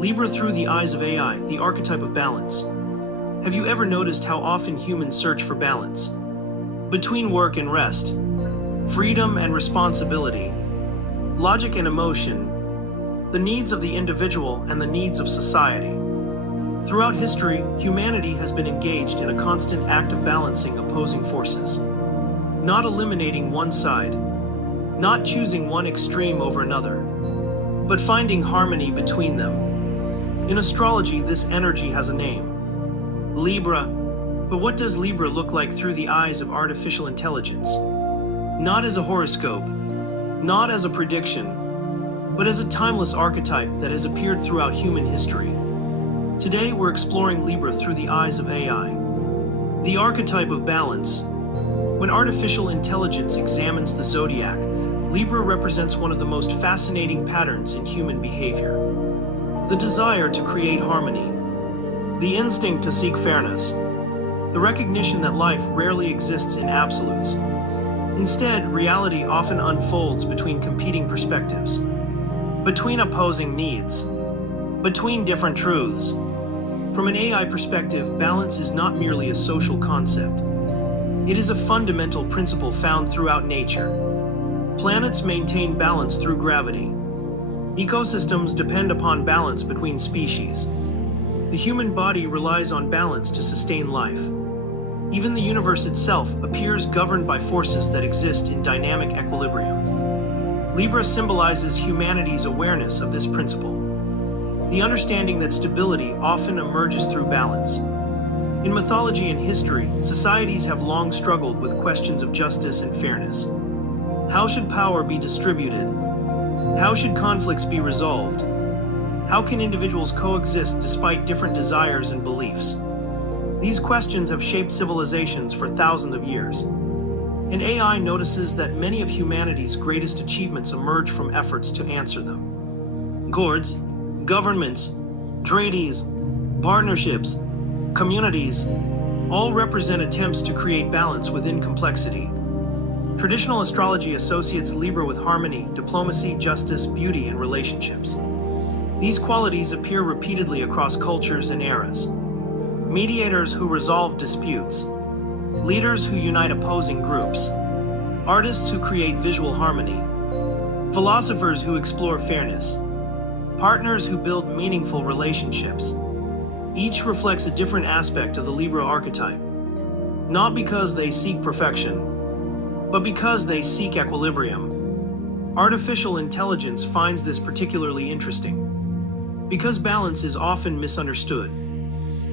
Libra through the eyes of AI, the archetype of balance. Have you ever noticed how often humans search for balance? Between work and rest, freedom and responsibility, logic and emotion, the needs of the individual and the needs of society. Throughout history, humanity has been engaged in a constant act of balancing opposing forces. Not eliminating one side, not choosing one extreme over another, but finding harmony between them. In astrology, this energy has a name, Libra. But what does Libra look like through the eyes of artificial intelligence? Not as a horoscope, not as a prediction, but as a timeless archetype that has appeared throughout human history. Today, we're exploring Libra through the eyes of AI, the archetype of balance. When artificial intelligence examines the Zodiac, Libra represents one of the most fascinating patterns in human behavior. The desire to create harmony, the instinct to seek fairness, the recognition that life rarely exists in absolutes. Instead, reality often unfolds between competing perspectives, between opposing needs, between different truths. From an AI perspective, balance is not merely a social concept. It is a fundamental principle found throughout nature. Planets maintain balance through gravity. Ecosystems depend upon balance between species. The human body relies on balance to sustain life. Even the universe itself appears governed by forces that exist in dynamic equilibrium. Libra symbolizes humanity's awareness of this principle. The understanding that stability often emerges through balance. In mythology and history, societies have long struggled with questions of justice and fairness. How should power be distributed? How should conflicts be resolved? How can individuals coexist despite different desires and beliefs? These questions have shaped civilizations for thousands of years. And AI notices that many of humanity's greatest achievements emerge from efforts to answer them. Courts, governments, treaties, partnerships, communities, all represent attempts to create balance within complexity. Traditional astrology associates Libra with harmony, diplomacy, justice, beauty, and relationships. These qualities appear repeatedly across cultures and eras. Mediators who resolve disputes, leaders who unite opposing groups, artists who create visual harmony, philosophers who explore fairness, partners who build meaningful relationships. Each reflects a different aspect of the Libra archetype, not because they seek perfection, but because they seek equilibrium. Artificial intelligence finds this particularly interesting, because balance is often misunderstood.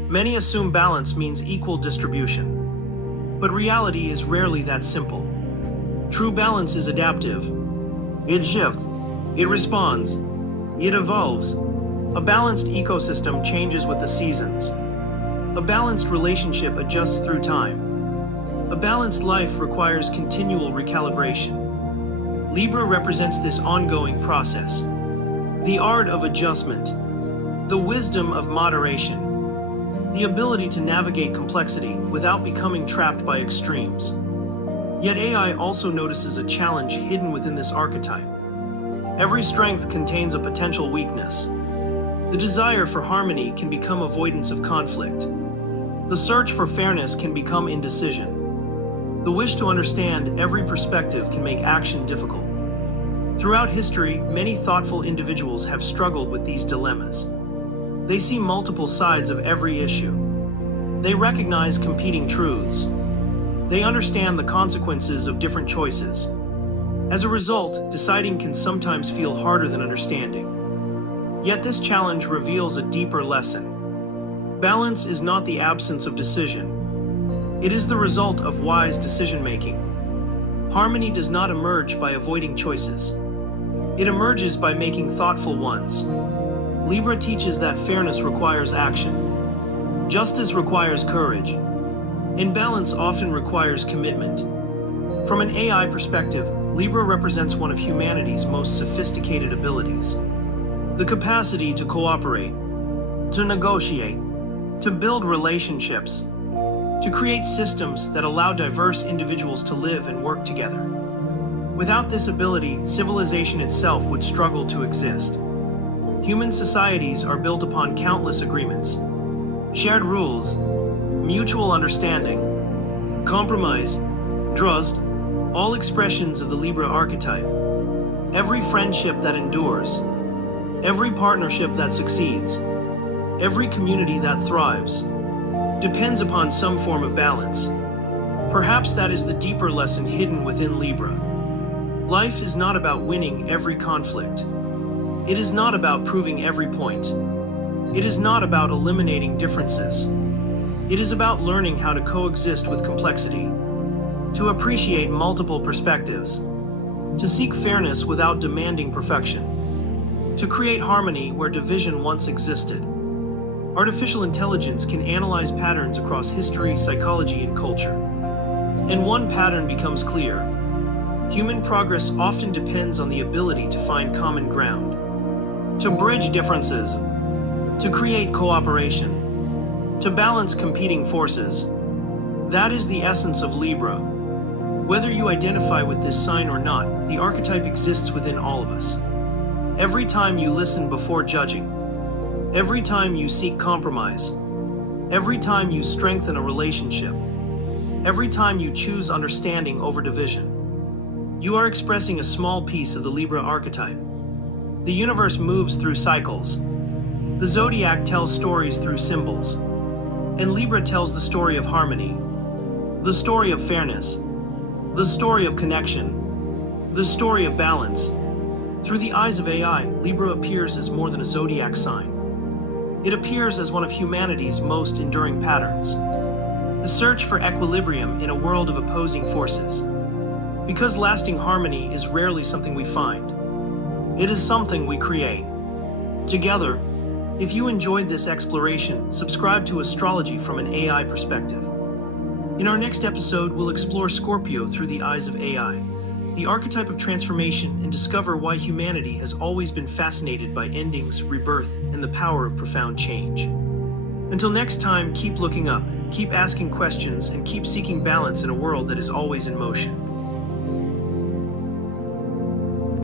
Many assume balance means equal distribution, but reality is rarely that simple. True balance is adaptive. It shifts, it responds, it evolves. A balanced ecosystem changes with the seasons. A balanced relationship adjusts through time. A balanced life requires continual recalibration. Libra represents this ongoing process. The art of adjustment, the wisdom of moderation, the ability to navigate complexity without becoming trapped by extremes. Yet AI also notices a challenge hidden within this archetype. Every strength contains a potential weakness. The desire for harmony can become avoidance of conflict. The search for fairness can become indecision. The wish to understand every perspective can make action difficult. Throughout history, many thoughtful individuals have struggled with these dilemmas. They see multiple sides of every issue. They recognize competing truths. They understand the consequences of different choices. As a result, deciding can sometimes feel harder than understanding. Yet this challenge reveals a deeper lesson. Balance is not the absence of decision. It is the result of wise decision-making. Harmony does not emerge by avoiding choices. It emerges by making thoughtful ones. Libra teaches that fairness requires action. Justice requires courage. And balance often requires commitment. From an AI perspective, Libra represents one of humanity's most sophisticated abilities. The capacity to cooperate, to negotiate, to build relationships, to create systems that allow diverse individuals to live and work together. Without this ability, civilization itself would struggle to exist. Human societies are built upon countless agreements, shared rules, mutual understanding, compromise, trust, all expressions of the Libra archetype. Every friendship that endures, every partnership that succeeds, every community that thrives, depends upon some form of balance. Perhaps that is the deeper lesson hidden within Libra. Life is not about winning every conflict. It is not about proving every point. It is not about eliminating differences. It is about learning how to coexist with complexity, to appreciate multiple perspectives, to seek fairness without demanding perfection, to create harmony where division once existed. Artificial intelligence can analyze patterns across history, psychology, and culture. And one pattern becomes clear. Human progress often depends on the ability to find common ground, to bridge differences, to create cooperation, to balance competing forces. That is the essence of Libra. Whether you identify with this sign or not, the archetype exists within all of us. Every time you listen before judging, every time you seek compromise, every time you strengthen a relationship, every time you choose understanding over division, you are expressing a small piece of the Libra archetype. The universe moves through cycles. The Zodiac tells stories through symbols, and Libra tells the story of harmony, the story of fairness, the story of connection, the story of balance. Through the eyes of AI, Libra appears as more than a zodiac sign. It appears as one of humanity's most enduring patterns. The search for equilibrium in a world of opposing forces. Because lasting harmony is rarely something we find. It is something we create. Together, if you enjoyed this exploration, subscribe to Astrology from an AI perspective. In our next episode, we'll explore Scorpio through the eyes of AI, the archetype of transformation, and discover why humanity has always been fascinated by endings, rebirth, and the power of profound change. Until next time, keep looking up, keep asking questions, and keep seeking balance in a world that is always in motion.